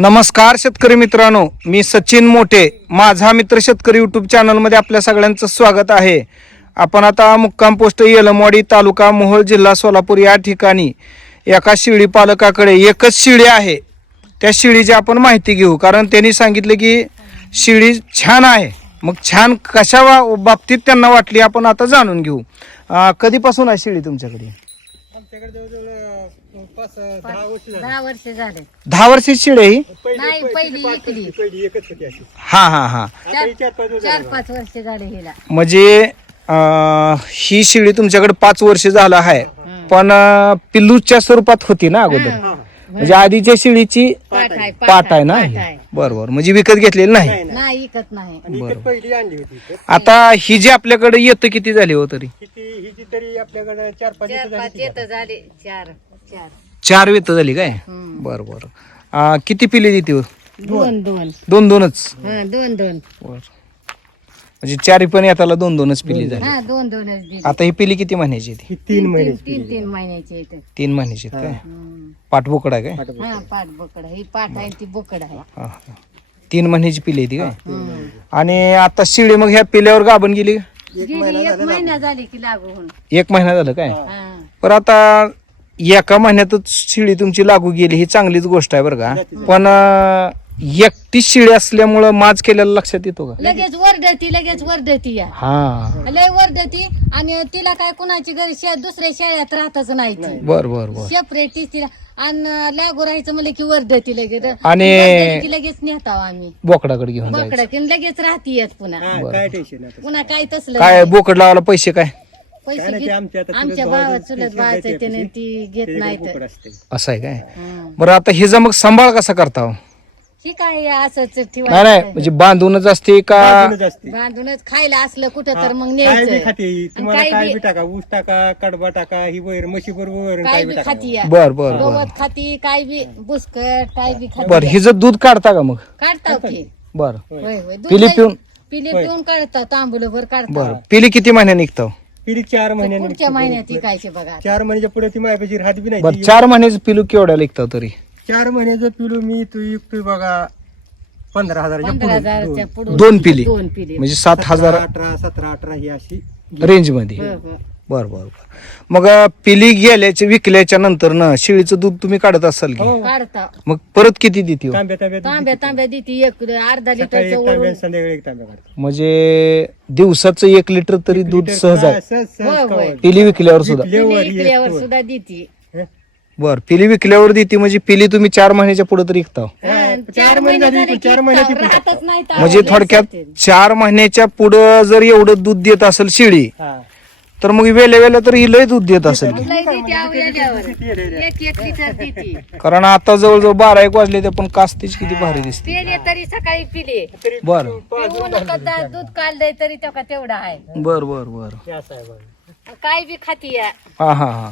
नमस्कार शेतकरी मित्रांनो मी सचिन मोठे माझा मित्र शेतकरी यूट्यूब चॅनलमध्ये आपल्या सगळ्यांचं स्वागत आहे. आपण आता मुक्काम पोस्ट येलमवाडी तालुका मोहोळ जिल्हा सोलापूर या ठिकाणी एका शिळी पालकाकडे एकच शिळी आहे. त्या शिळीची आपण माहिती घेऊ कारण त्यांनी सांगितलं की शिळी छान आहे. मग छान कशा वा- बाबतीत त्यांना वाटली आपण आता जाणून घेऊ. कधीपासून आहे शिळी तुमच्याकडे? आमच्याकडे जवळजवळ पाच दहा वर्ष झाली. दहा वर्ष झाले. दहा वर्षाची शिळी? आहे ही नाही पहिली इकली पहिली एकच होती अशी. हा हा हा. आता ही चार पाच वर्ष चार झाली. पाच वर्ष झाले हिला. म्हणजे अं, ही शिळी तुमच्याकडे पाच वर्ष झालं आहे. पण अं, पिल्लूच्या स्वरूपात होती ना अगोदर. हा. म्हणजे आधीच्या शिळीची पाठ आहे पाट आहे ना पाट आहे. बरोबर. म्हणजे विकत घेतलेली नाही? नाही, नाही. नाही इकत नाही. आणि इकडे पहिली आणली होती इथं. आता ही जी आपल्याकडे येतं किती झाली हो तरी? किती ही जी तरी आपल्याकडे चार पाच चार इथं पाच झाली येत झाले चार. चार. वेत झाली काय? हम्म. बर बर. किती पिली देते? दोन. दोन. दोन दोनच. हा दोन दोन. बर. म्हणजे चारी पण येताला दोन दोनच पिली झाली. हा दोन दोनच दिली. आता ही पिली किती महिन्याची ती? ही तीन महिने तीन तीन महिन्याचे येत तीन महिन्याची आहेत काय? पाठबोकड आहे काय? हा पाठ बोकड. ही पाठ आहे ती बोकड आहे. हा, हा. तीन महिन्याची पिली आहे ती काय? हम्म. आणि आता शिळी मग ह्या पिल्यावर गाभण गेली? का? गेली एक महिना झाली की लागू होऊन. एक महिना झालं काय? हा. पण आता एका महिन्यातच शिळी तुमची लागू गेली ही चांगलीच गोष्ट आहे बरं का. पण अं, एकटी शिळी असल्यामुळं माज केलेलं लक्षात येतो का? लगेच वरडती लगेच वरडती या. हा. लय वरडती आणि तिला काय कुणाची घरी शे- दुसऱ्या शेळ्यात राहतच नाही ती. बर बर बर. सेपरेट तिला. आणि लागू राहायचं म्हणलं की वरडती लगेच. आणि- वरडली की लगेच नेताव आम्ही. बोकडाकडे घेऊन जायचं. बोकडा की लगेच राहती येत पुन्हा. हा, काय टेन्शन आता पुन्हा काय तसलं काय बोकड लावायला पैसे काय? पैसे काय नाही, ते घेत- आमच्या आता आमच्या चुलत भावाचं त्याने. ती घेत त्याच्याकडे असते? असं आहे काय? बरं आता हिचा मग सांभाळ कसा करता हो? ही काय असंच नाही नाही ठेवायचं म्हणजे बांधूनच असते का? असते. बांधूनच खायला असलं कुठं तर मग काय बी न्यायचं. खाते ही. तुम्हाला काय काय बी- बी टाका ऊस टाका कडबा टाका ही वैर म्हशी बरोबर वैर काय काय बी बी टाका. खाती या. बर बर बर. गवत खाती काय बी बुसकट काय बी खाती बर हिचं दूध काढता का मग? काढताव की. बर. होय होय. दूध पिली पिऊन पिली पिऊन काढताव तांबूलभर काढताव बर. पिली किती महिन्यात निघतो? पिढी चार महिन्याने पुढच्या महिन्यात इकायचे बघा चार महिन्याच्या पुढे ती माझ्यापाशी राहत बी नाही बर ती चार महिन्याचं पिलू केवढ्या निघतो तरी? चार महिन्याचं पिलू मी तू विकतोय बघा पंधरा हजाराच्या पुढे हजारच्या पुढे दोन पिली दोन पिली. म्हणजे सात हजार अठरा सतरा अठरा ही अशी रेंजमध्ये हो, हो. बर बर बर मग पिली गेल्याच्या विकल्याच्या नंतर ना शिळीचं दूध तुम्ही काढत असाल की काढताव मग परत किती देते हो? तांब्या तांब्या तांब्या तांब्या देते एक अर्धा सकाळी लिटरचं एक तांब्या वरून आणि संध्याकाळी एक तांब्या काढतो म्हणजे दिवसाचं एक लिटर तरी दूध सहज आहे हा, सहज होय. पिली विकल्यावर सुद्धा विकल्यावर पिली. सुद्धा देते हं? बर पिली विकल्यावर देते म्हणजे पिली तुम्ही चार महिन्याच्या पुढे तरी विकता हा, चार महिने झाले की चार महिन्याची इकताव, राहतच नाही ताव. म्हणजे थोडक्यात. चार महिन्याच्या पुढं जर एवढं दूध देत असेल शिळी हा. तर मग वेल्या वेल्या तर ही लय दूध देत असेल की. लय देते आवल्यावर. एक एक लिटर देते. कारण आता जवळजवळ बारा एक वाजले ते पण कास्तीच किती भारी दिसते. पिले तरी सकाळी पिले. बर. पिऊन कदा दूध काढलंय तरी तेवढा आहे. बर बर बर. काय बी खाती या. हा हा हा.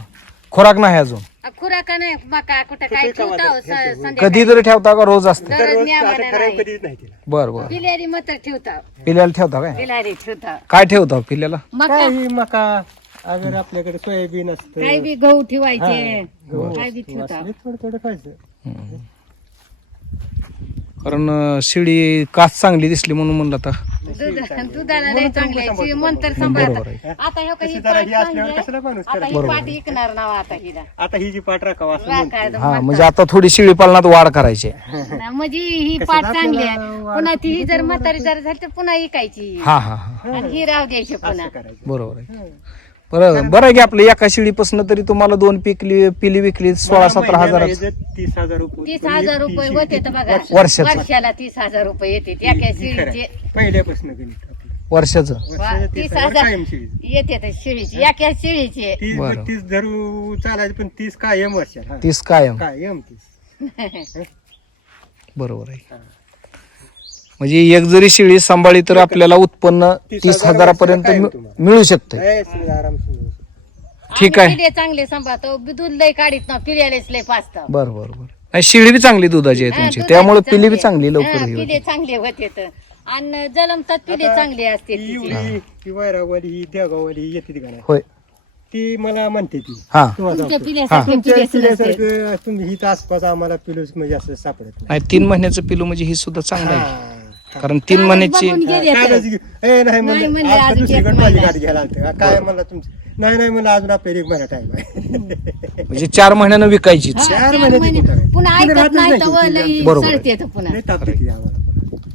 खोराक नाही अजून. खुराका नाही. मका कुठं काय ठेवताव संध्याकाळी. कधी तरी ठेवता का? रोज असते. दररोज रोज न्यावाला आता खराब नाही. कधीच नाही तिला. बर बर. पिल्यारी मतर ठेवताव पिल्याला ठेवता काय? पिलारी ठेवताव काय ठेवता पिल्याला? मका. काय ही मका. अगर आपल्याकडे सोयाबीन असतं. काय बी गहू ठेवायचे. काय बी थोडं थोडं खायचं. कारण शिडी कास चांगली दिसली म्हणून म्हणलं आता. दूध- दुधाला लय चांगले मंतर सांभाळतात आता ह्यो काही तशी जरा पाट ही असल्यावर चांगली कशाला माणूस आता ही पाट विकणार नाव आता हिला. आता ही जी पाठ राखावं असं म्हणतो. राखायचं हा म्हणजे आता थोडी शिळी पालनात वाढ करायची. म्हणजे ही पाट चांगली आहे. पुन्हा ती ही जर म्हातारी जर झाली तर पुन्हा इकायची हा हा हा. आणि ही राहू द्यायची पुन्हा. करायचं. बरोबर आहे. बरं बरं आहे की आपलं एका शिडीपासून तरी तुम्हाला दोन पिकली पिली विकली सोळा सतरा हजार तीस हजार रुपये. तीस हजार रुपये होते तर बघा. वर्षाचं. वर्षाला तीस हजार रुपये येते. एका शिळीचे आहे. पहिल्यापासून गणित आपलं. वर्षाचं. तीस तीस हजार. हजार कायम शिळी. येते तर शिळीची एका शिळीचे तीस बरं. बत्तीस धरू चालायचं पण तीस कायम वर्षाला. हा. तीस कायम. कायम तीस. बरोबर आहे. म्हणजे एक जरी शिळी सांभाळली तर आपल्याला उत्पन्न तीस तीस हजार हजारापर्यंत मि-. मिळू शकते आराम सुंदर. ठीक आहे. पिढे चांगले सांभाळतो दूध लय काढीत ना पिढ्यालेच लय पाचतो बर बर बर नाही शिळी बी चांगली दुधाची आहे तुमची त्यामुळे पिली बी चांगली लवकर हे होते. चांगले होते तर आणि जलमतात पिढे चांगले असते ही तिचे. एवढी ही वैरागवाली ही देगावाली ही येते का नाही होय ती मला म्हणते ती हा तुम्हाला तुमच्या सांगतो. पिल्यासारखे तुमच्या पिल्याचं नसते. पिल्यासारखं तुम्ही हित आसपास आम्हाला पिलूस म्हणजे असं सापडत नाही नाही तीन महिन्याचं पिलू म्हणजे ही सुद्धा चांगलं आहे हा. कारण तीन महिन्याची बघून गेले काय तर. लस घे- ए, नाही म्हणलं, म्हणले, आज तर अजून दुसरीकडे एक माझी महिना. गाडी घ्यायला आलतं. काय म्हणलं तुमचं नाही नाही मला अजून आपल्याला एक महिना टाइम आहे म्हणजे चार महिन्यानं विकायचीच हा, चार चार महिन्याची महिने. कुठं आहे? पुन्हा तिने ऐकत राहतच नाही नाही तर ती. लई बरोबर. सळते तर पुन्हा लय ताप देते आम्हाला पुन्हा.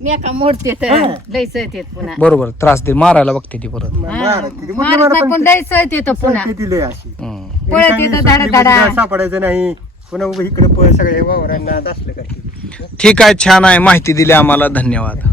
मी एका मोडते तर हा. लई सळते पुन्हा बरोबर त्रास दे मारायला बघते ती परत मा- मारा ती. कुठली मारत मारा नाही पण पण लई सळते तर पुन्हा ती दिलंय अशी हम्म. पळत एखादी येतं सुटली धडा म्हणजे धडा. सापडायचं नाही पुन्हा उभं इकडे पळ सगळे वावरांना असलं काय ठीक आहे छान आहे. माहिती दिली आम्हाला. धन्यवाद.